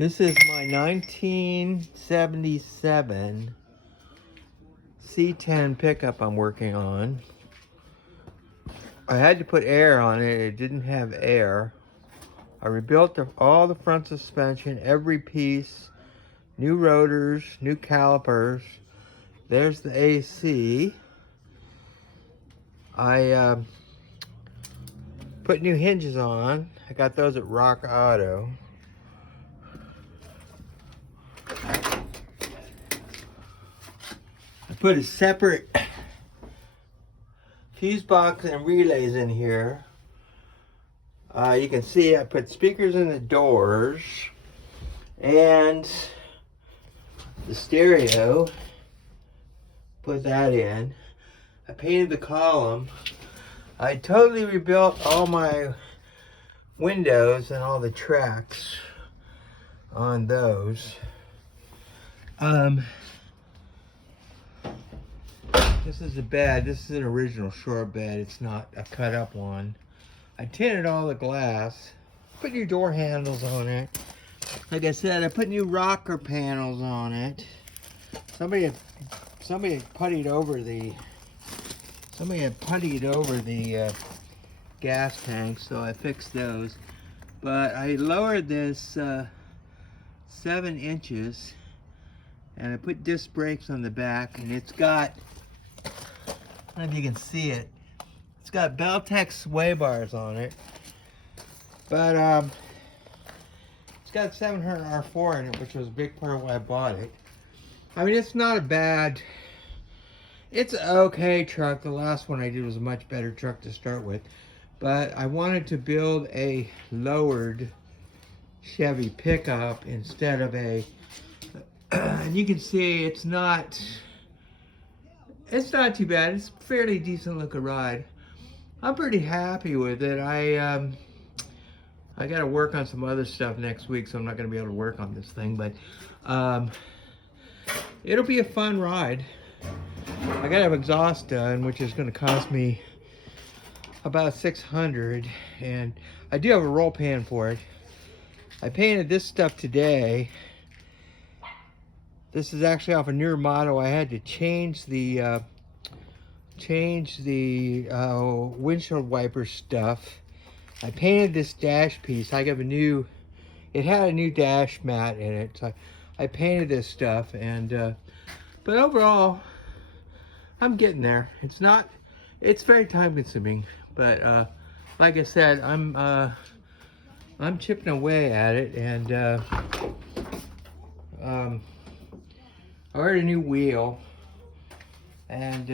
This is my 1977 C10 pickup I'm working on. I had to put air on it. It didn't have air. I rebuilt all the front suspension, every piece, new rotors, new calipers. There's the AC. I put new hinges on. I got those at Rock Auto. I put a separate fuse box and relays in here. You can see I put speakers in the doors and the stereo. Put that in. I painted the column. I totally rebuilt all my windows and all the tracks on those. This is a bed. This is an original short bed. It's not a cut up one. I tinted all the glass. Put new door handles on it. Like I said, I put new rocker panels on it. Somebody had puttied over the gas tank, so I fixed those. But I lowered this 7 inches, and I put disc brakes on the back, and it's got, I don't know if you can see it, it's got Beltex sway bars on it, but it's got 700 R4 in it, which was a big part of why I bought it. I mean, it's not a bad, it's an okay truck. The last one I did was a much better truck to start with, but I wanted to build a lowered Chevy pickup instead of a, and you can see it's not too bad. It's a fairly decent looking ride. I'm pretty happy with it. I got to work on some other stuff next week, so I'm not going to be able to work on this thing, but it'll be a fun ride. I got to have exhaust done, which is going to cost me about $600, and I do have a roll pan for it. I painted this stuff today. This is actually off a newer model. I had to change the windshield wiper stuff. I painted this dash piece. I got it had a new dash mat in it, so I painted this stuff, and but overall, I'm getting there. It's very time consuming, but like I said, I'm chipping away at it, and I ordered a new wheel, and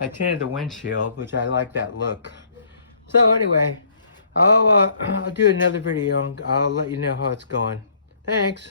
I tinted the windshield, which I like that look. So anyway, I'll do another video, and I'll let you know how it's going. Thanks.